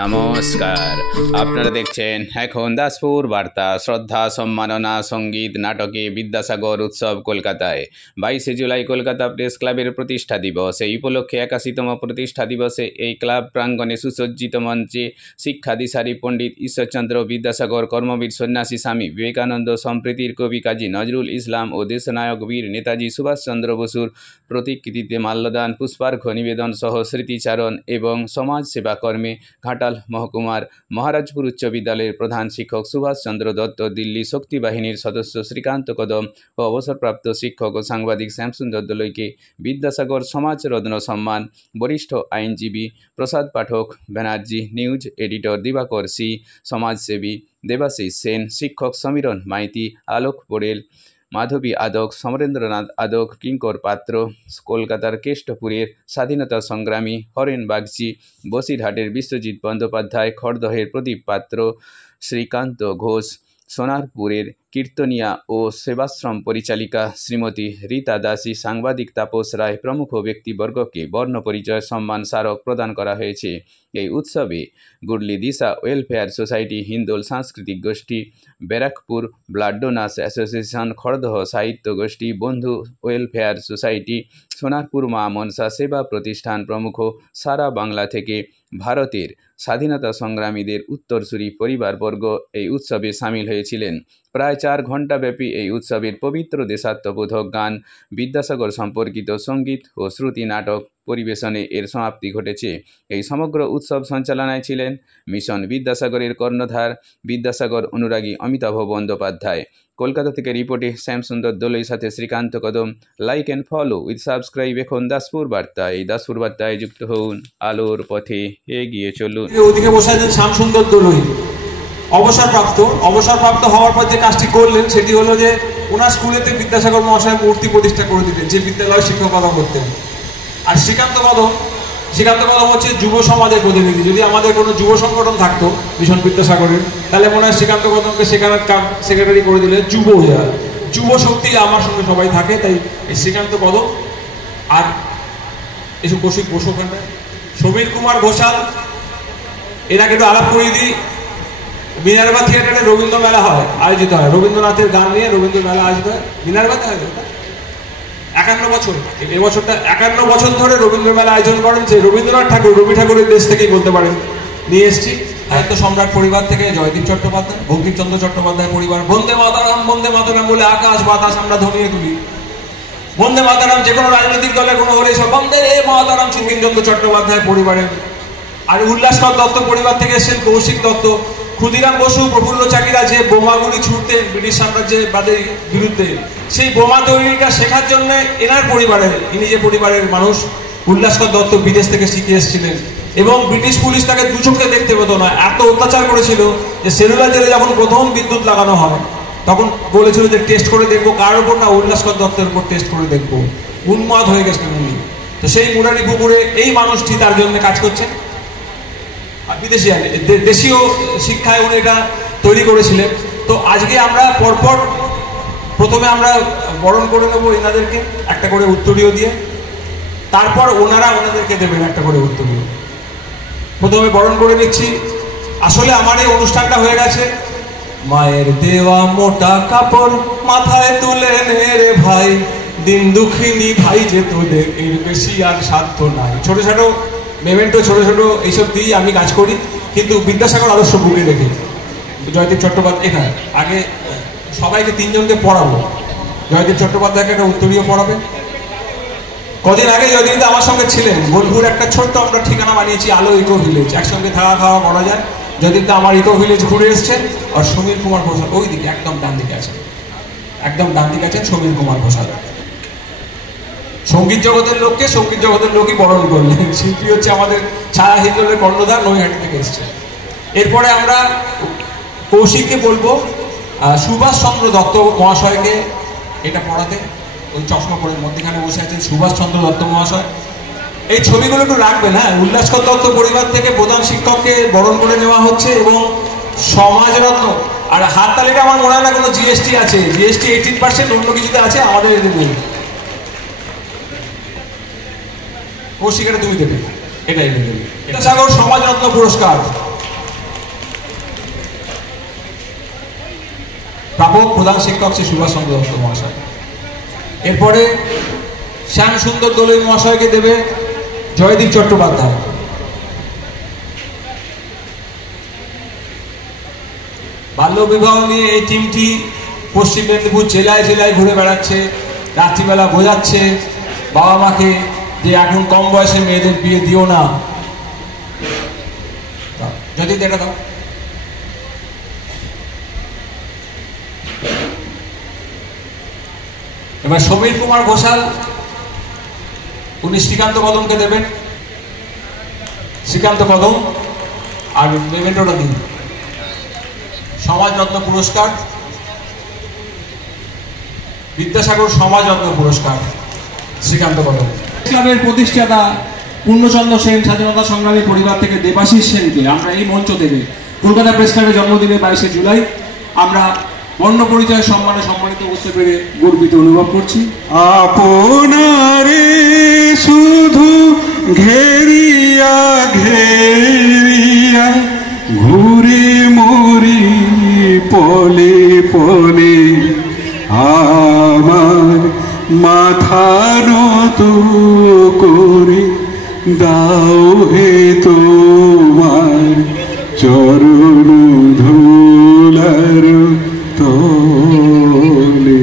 নমস্কার, আপনারা দেখছেন এখন দাসপুর বার্তা। শ্রদ্ধা সম্মাননা সঙ্গীত নাটকে বিদ্যাসাগর উৎসব কলকাতায় 22শে জুলাই কলকাতা প্রেস ক্লাবের প্রতিষ্ঠা দিবস। এই উপলক্ষে 81তম প্রতিষ্ঠা দিবসে এই ক্লাব প্রাঙ্গণে সুসজ্জিত মঞ্চে শিক্ষাদিশারী পণ্ডিত ঈশ্বরচন্দ্র বিদ্যাসাগর, কর্মবীর সন্ন্যাসী স্বামী বিবেকানন্দ, সম্প্রীতির কবি কাজী নজরুল ইসলাম ও দেশনায়ক বীর নেতাজি সুভাষচন্দ্র বসুর প্রতিকৃতিতে মাল্যদান, পুষ্পার্ঘ্য নিবেদন সহ স্মৃতিচারণ এবং সমাজসেবা কর্মে ঘাটাল মহকুমার মহারাজপুর উচ্চ বিদ্যালয়ের প্রধান শিক্ষক সুভাষচন্দ্র দত্ত, দিল্লি শক্তি বাহিনীর সদস্য শ্রীকান্ত কদম ও অবসরপ্রাপ্ত শিক্ষক ও সাংবাদিক শ্যামসুন্দর দলুইকে বিদ্যাসাগর সমাজরত্ন সম্মান, বরিষ্ঠ আইনজীবী প্রসাদ পাঠক ব্যানার্জি, নিউজ এডিটর দিবাকর সি, সমাজসেবী দেবাশিস সেন, শিক্ষক সমীরণ মাইতি, আলোক পোড়েল, মাধবী আদক, সমরেন্দ্রনাথ আদক, কিঙ্কর পাত্র, কলকাতার কেষ্টপুরের স্বাধীনতা সংগ্রামী হরেন বাগচি, বসিরহাটের বিশ্বজিৎ বন্দ্যোপাধ্যায়, খড়দহের প্রদীপ পাত্র, শ্রীকান্ত ঘোষ, সোনারপুরের কীর্তনিয়া ও সেবাশ্রম পরিচালিকা শ্রীমতী রীতা দাসী, সাংবাদিক তাপস রায় প্রমুখ ব্যক্তিবর্গকে বর্ণপরিচয় সম্মান স্মারক প্রদান করা হয়েছে। এই উৎসবে গুডলি দিশা ওয়েলফেয়ার সোসাইটি, হিন্দোল সাংস্কৃতিক গোষ্ঠী, Barrackpore blood donors association, Khardah সাহিত্য গোষ্ঠী, বন্ধু ওয়েলফেয়ার সোসাইটি, সোনারপুর মা মনসা সেবা প্রতিষ্ঠান প্রমুখ সারা বাংলা থেকে ভারতের স্বাধীনতা সংগ্রামীদের উত্তরসূরি পরিবারবর্গ এই উৎসবে সামিল হয়েছিলেন। প্রায় 4 ঘণ্টাব্যাপী এই উৎসবের পবিত্র দেশাত্মবোধক গান, বিদ্যাসাগর সম্পর্কিত সঙ্গীত ও শ্রুতি নাটক পরিবেশনে এর সমাপ্তি ঘটেছে। এই সমগ্র উৎসব সঞ্চালনায় ছিলেন মিশন বিদ্যাসাগরের কর্ণধার বিদ্যাসাগর অনুরাগী অমিতাভ বন্দ্যোপাধ্যায়। কলকাতা থেকে রিপোর্টে শ্যামসুন্দর দলুইয়ের সাথে শ্রীকান্ত কদম। Like and follow with subscribe এখন দাসপুর বার্তা। এই দাসপুর বার্তায় যুক্ত হন, আলোর পথে এগিয়ে চলুন। ওদিকে বসে আছেন শ্যামসুন্দর দলুই, অবসরপ্রাপ্ত হওয়ার পর যে কাজটি করলেন সেটি হলো যে ওনার স্কুলেতে বিদ্যাসাগর মহাশয় মূর্তি প্রতিষ্ঠা করে দিলেন, যে বিদ্যালয়ে শিক্ষকতা করতেন। আর শ্রীকান্ত কদম হচ্ছে যুব সমাজের প্রতিনিধি। যদি আমাদের কোনো যুব সংগঠন থাকতো মিশন বিদ্যাসাগরের, তাহলে মনে হয় শ্রীকান্ত কদমকে সেখানে সেক্রেটারি করে দিলে যুব শক্তি আমার সঙ্গে সবাই থাকে। তাই এই শ্রীকান্ত কদম আর এসব বসুখানটা সমীর কুমার ঘোষাল, এর আগে একটু আলাপ করিয়ে দিই। মিনার্ভা থিয়েটারে রবীন্দ্র মেলা আয়োজিত হয়, রবীন্দ্রনাথের গান নিয়ে রবীন্দ্র মেলা আয়োজিত হয় মিনার্ভাতে। 51 বছর, এই বছরটা 51 বছর ধরে রবীন্দ্র মেলা আয়োজন করেন। যে রবীন্দ্রনাথ ঠাকুর, রবি ঠাকুরের দেশ থেকেই বলতে পারেন নিয়ে এসেছি। সাহিত্য সম্রাট পরিবার থেকে জয়দীপ চট্টোপাধ্যায়, বঙ্কিমচন্দ্র চট্টোপাধ্যায় পরিবার। বন্দে মাতারাম বলে আকাশ বাতাস আমরা ধনিয়ে তুলি। বন্দে মাতারাম যে কোনো রাজনৈতিক দলের কোনো হলে সব বন্দে মাতারাম বঙ্কিমচন্দ্র চট্টোপাধ্যায় পরিবারের। আর উল্লাসকর দত্ত পরিবার থেকে এসেছেন কৌশিক দত্ত। ক্ষুদিরাম বসু, প্রফুল্ল চাকিরা যে বোমাগুলি ছুটতেন ব্রিটিশ সাম্রাজ্যবাদের বিরুদ্ধে, সেই বোমা তৈরিটা শেখার জন্য ইনি যে পরিবারের মানুষ, উল্লাসকর দত্ত বিদেশ থেকে শিখে এসেছিলেন। এবং ব্রিটিশ পুলিশ তাকে দু চোখে দেখতে পেত না, এত অত্যাচার করেছিল যে সেলুলার জেলে যখন প্রথম বিদ্যুৎ লাগানো হয় তখন বলেছিল যে টেস্ট করে দেখবো কার উপর, না উল্লাসকর দত্তের উপর টেস্ট করে দেখবো। উন্মাদ হয়ে গেছিলেন উনি। তো সেই মুরারি পুকুরে এই মানুষটি তার জন্য কাজ করছেন। বিদেশি দেশীয় শিক্ষায় উনি এটা তৈরি করেছিলেন। তো আজকে আমরা পরপর প্রথমে আমরা বরণ করে নেবো এনাদেরকে একটা করে উত্তরীয় দিয়ে, তারপর ওনাদেরকে দেবেন একটা করে উত্তরীয়। প্রথমে বরণ করে নিচ্ছি। আসলে আমার এই অনুষ্ঠানটা হয়ে গেছে মায়ের দেওয়া মোটা কাপড় মাথায় তুলে নে রে ভাই, দিন দুঃখিনী ভাই যে তোদের এর বেশি আর সাধ্য নাই। ছোট ছোট মেমেন্টো, ছোট ছোট এইসব দিয়েই আমি কাজ করি, কিন্তু বিদ্যাসাগর আদর্শ বুকে রেখে। জয়দীপ চট্টোপাধ্যায় এখানে আগে সবাইকে 3 জনকে পড়াবো। জয়দীপ চট্টোপাধ্যায়কে একটা উত্তরীয় পড়াবে। কদিন আগে জয়দীপ আমার সঙ্গে ছিলেন, বোলপুর একটা ছোট্ট আমরা ঠিকানা বানিয়েছি, আলো ইকো ভিলেজ, একসঙ্গে থাকা খাওয়া করা যায়। জয়দীপ আমার ইকো ভিলেজ ঘুরে এসছেন। আর সমীর কুমার ঘোষাল ওই দিকে একদম ডান দিকে আছেন, সমীর কুমার ঘোষাল। সঙ্গীত জগতের লোকই বরণ করলেন। শিল্পী হচ্ছে আমাদের ছায়া হিন্দোলের কর্ণধার, নৈহাটি থেকে এসছে। এরপরে আমরা কৌশিককে বলবো সুভাষচন্দ্র দত্ত মহাশয়কে এটা পড়াতে। ওই চশমা পরে মধ্যখানে বসে আছেন সুভাষচন্দ্র দত্ত মহাশয়। এই ছবিগুলো একটু রাখবেন। হ্যাঁ, উল্লাসকর দত্ত পরিবার থেকে প্রধান শিক্ষককে বরণ করে নেওয়া হচ্ছে এবং সমাজরত্ন। আর হাততালিটা আমার মনে হয় না কোনো জিএসটি আছে, জিএসটি 18%, অন্য কিছুতে আছে, আমাদের এদের নেই। কৌশিকটা তুমি দেবে। এটাই বিদ্যাসাগর সমাজরত্ন পুরস্কার প্রাপক প্রধান শিক্ষক শ্রী সুভাষচন্দ্র দত্ত মহাশয়। এরপরে শ্যাম সুন্দর দলুই মহাশয়কে দেবে জয়দীপ চট্টোপাধ্যায়। বাল্যবিবাহ নিয়ে এই টিমটি পশ্চিম মেদিনীপুর জেলায় জেলায় ঘুরে বেড়াচ্ছে, রাত্রিবেলা বোঝাচ্ছে বাবা মাকে যে এখন কম বয়সে মেয়েদের বিয়ে দিও না। যদি দেখা দাও এবার সমীর কুমার ঘোষাল, উনি শ্রীকান্ত কদমকে দেবেন। শ্রীকান্ত কদম আর মেমেন্টোটা দিন। সমাজরত্ন পুরস্কার বিদ্যাসাগর সমাজরত্ন পুরস্কার শ্রীকান্ত কদম। ক্লাবের প্রতিষ্ঠাতা পূর্ণচন্দ্র সেন স্বাধীনতা সংগ্রামী পরিবার থেকে দেবাশিস সেনকে আমরা এই মঞ্চ থেকে কলকাতা প্রেস ক্লাবের জন্মদিনে 22শে জুলাই আমরা বর্ণ পরিচয় সম্মানে সম্মানিত করতে পেরে গর্বিত অনুভব করছি। আপনারে শুধু ঘেরিয়া ঘেরিয়া ঘুরে মরি পলে পলে আমার মাথা নত করে দাও হে তোমার চরণ ধুলার তলে।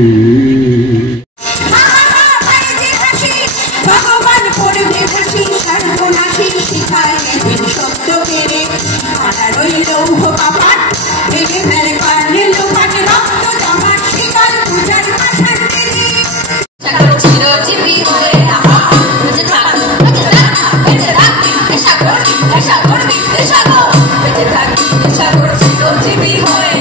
ভগবান করবে হাসি সর্বনাশী শিখায় সত্য পেরে আটা রইল কপাট ভেঙে ফেলে পারলে লোকাকে রক্ত জমাট শিকার পূজার পাশার দিদি চিরজীবী হয়ে বেঁচে থাক বেঁচে থাক বেঁচে থাক সাগর সাগর বিদ্যাসাগর বেঁচে থাক সাগর চিরজীবী হয়ে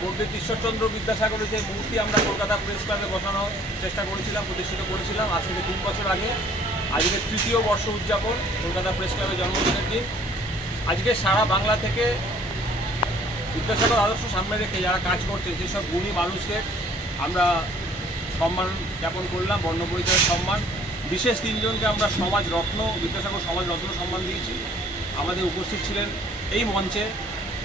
পণ্ডিত ঈশ্বরচন্দ্র বিদ্যাসাগরের যে মূর্তি আমরা কলকাতা প্রেস ক্লাবে বসানোর চেষ্টা করেছিলাম, প্রতিষ্ঠিত করেছিলাম আজ থেকে 3 বছর আগে। আজকে 3য় বর্ষ উদযাপন কলকাতা প্রেস ক্লাবের জন্মদিনের দিন। আজকে সারা বাংলা থেকে বিদ্যাসাগর আদর্শ সামনে রেখে যারা কাজ করছে যেসব গুণী মানুষদের আমরা সম্মান জ্ঞাপন করলাম, বর্ণপরিচয়ের সম্মান। বিশেষ 3 জনকে আমরা সমাজ রত্ন বিদ্যাসাগর সমাজ রত্ন সম্মান দিয়েছি। আমাদের উপস্থিত ছিলেন এই মঞ্চে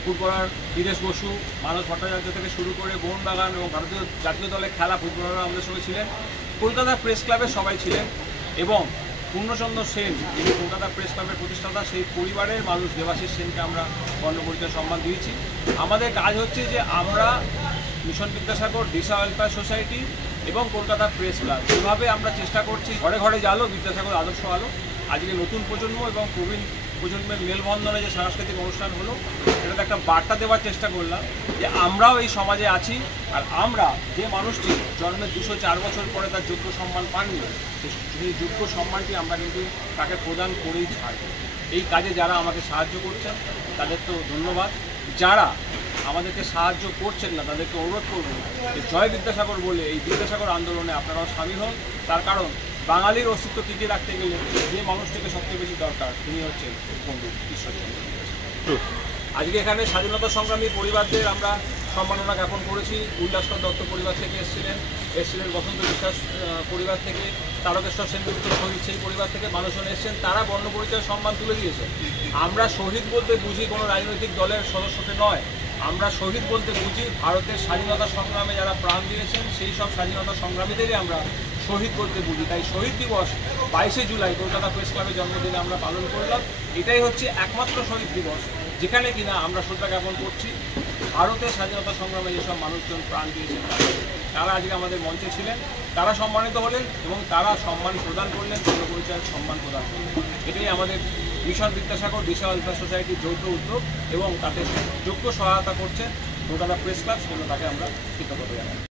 ফুটবলার দীনেশ বসু, মানস ভট্টাচার্য থেকে শুরু করে মোহনবাগান এবং ভারতীয় জাতীয় দলের খেলা ফুটবলাররা আমাদের সঙ্গে ছিলেন। কলকাতা প্রেস ক্লাবের সবাই ছিলেন এবং পূর্ণচন্দ্র সেন যিনি কলকাতা প্রেস ক্লাবের প্রতিষ্ঠাতা, সেই পরিবারের মানুষ দেবাশিস সেনকে আমরা বর্ণপরিচয় সম্মান দিয়েছি। আমাদের কাজ হচ্ছে যে আমরা মিশন বিদ্যাসাগর, দিশা ওয়েলফেয়ার সোসাইটি এবং কলকাতা প্রেস ক্লাব এভাবে আমরা চেষ্টা করছি ঘরে ঘরে জালো বিদ্যাসাগর আদর্শ আলো। আজকে নতুন প্রজন্ম এবং প্রবীণ প্রজন্মের মেলবন্ধনে যে সাংস্কৃতিক অনুষ্ঠান হলো সেটাতে একটা বার্তা দেওয়ার চেষ্টা করলাম যে আমরাও এই সমাজে আছি, আর আমরা যে মানুষটি জন্মের 204 বছর পরে তার যোগ্য সম্মান পাননি, সেই যোগ্য সম্মানটি আমরা কিন্তু তাকে প্রদান করেই ছাড়ব। এই কাজে যারা আমাকে সাহায্য করছেন তাদের তো ধন্যবাদ, যারা আমাদেরকে সাহায্য করছেন না তাদেরকে অনুরোধ করব যে জয় বিদ্যাসাগর বলে এই বিদ্যাসাগর আন্দোলনে আপনারাও সামিল হন। তার কারণ বাঙালির অস্তিত্ব টিকিয়ে রাখতে গেলে যে মানুষটিকে সবচেয়ে বেশি দরকার তিনি হচ্ছেন পণ্ডিত ঈশ্বরচন্দ্র। আজকে এখানে স্বাধীনতা সংগ্রামী পরিবারদের আমরা সম্মাননা জ্ঞাপন করেছি। উল্লাসকর দত্ত পরিবার থেকে এসেছিলেন বসন্ত বিশ্বাস পরিবার থেকে, তারকেশ্বর সেনগুপ্ত শহীদ সেই পরিবার থেকে মানুষজন এসেছেন, তারা বর্ণপরিচয় সম্মান তুলে দিয়েছেন। আমরা শহীদ বলতে বুঝি কোনো রাজনৈতিক দলের সদস্যকে নয়, আমরা শহীদ বলতে বুঝি ভারতের স্বাধীনতা সংগ্রামে যারা প্রাণ দিয়েছেন সেই সব স্বাধীনতা সংগ্রামীদেরই আমরা শহীদ বলতে বুঝি। তাই শহীদ দিবস 22শে জুলাই কলকাতা প্রেস ক্লাবের জন্মদিনে আমরা পালন করলাম। এটাই হচ্ছে একমাত্র শহীদ দিবস যেখানে কিনা আমরা শ্রদ্ধা জ্ঞাপন করছি ভারতের স্বাধীনতা সংগ্রামে যেসব মানুষজন প্রাণ দিয়েছেন তারা আজকে আমাদের মঞ্চে ছিলেন, তারা সম্মানিত হলেন এবং তারা সম্মান প্রদান করলেন, পরিচয়ের সম্মান প্রদান করলেন। এটাই আমাদের মিশন বিদ্যাসাগর দিশা ওয়েলফেয়ার সোসাইটির যৌথ উদ্যোগ এবং তাতে যোগ্য সহায়তা করছে কলকাতা প্রেস ক্লাব, সেজন্য তাকে আমরা কৃতজ্ঞতা জানাই।